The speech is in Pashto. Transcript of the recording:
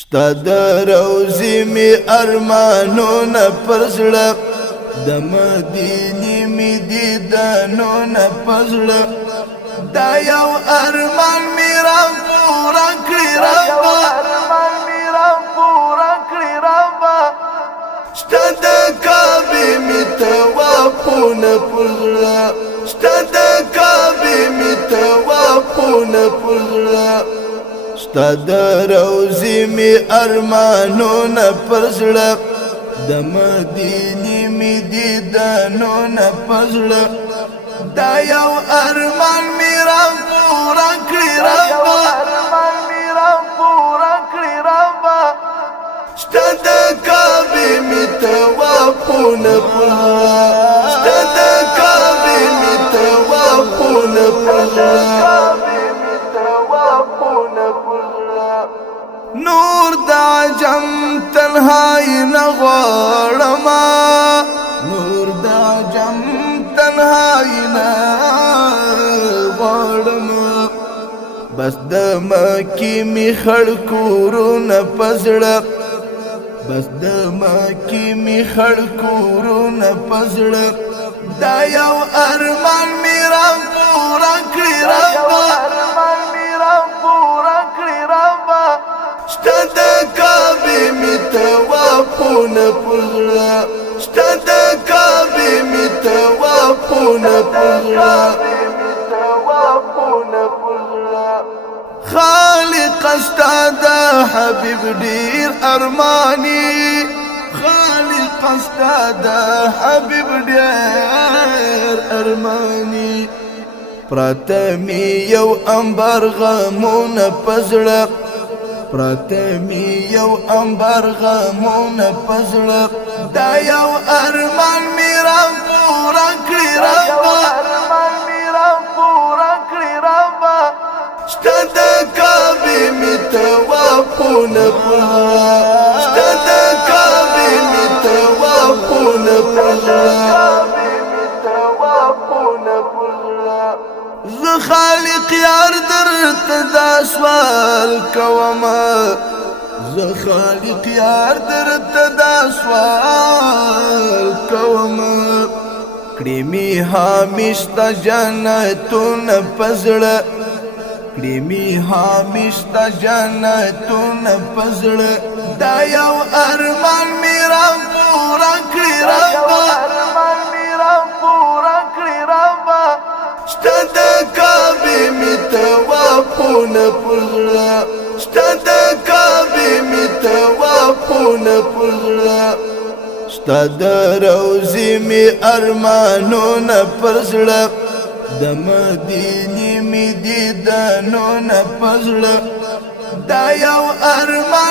ستا د روزي می ارمانونه پر زړه د مدینې می دیدنونه پر زړه دا یو ارمان می را پورا کړی ربا ستا د کعبې می طوافونه پر زړه ستا د کعبې می طوافونه پر زړه ستا د روزي می ارمانونه پر زړه د مدینې می دیدنونه پر زړه دا یو ارمان می را پورا کړی ربا ستا د کعبې می طوافونه پر زړه ستا د کعبې می طوافونه پر زړه نور دا جم تنهائی نغوارما نور دا جم تنهائی نغوارما بس د مکی می خړکورونه پزړه بس د مکی می خړکورونه پزړه دا یو ارمان می را پورا کړی ربا ستا د کعبې می طوافونه پر زړه ستا د کعبې می طوافونه پر زړه خالق ستا د حبیب ډیر ارمانی خالق ستا د حبیب ډیر ارمانی پراتمی یو انبر غمونه پزړه پراتمی یو انبر غمونه پزړه دا یو ارمان می را پورا کړی ربا ستا د کعبې می طوافونه پر زړه ستا د کعبې می طوافونه پر زړه زه خالق یار درته دا سوال کومه زه خالق یار درته دا سوال کومه کړي می همیشته جنتونه پزړه کړي می همیشته جنتونه پزړه دا یو ارمان می را پورا کړی ربا ستا د کعبې می طوافونه پر زړه ستا د کعبې می طوافونه پر زړه ستا د روزي می ارمانونه پر زړه د مدینې می دیدنونه پر زړه دا یو ارمان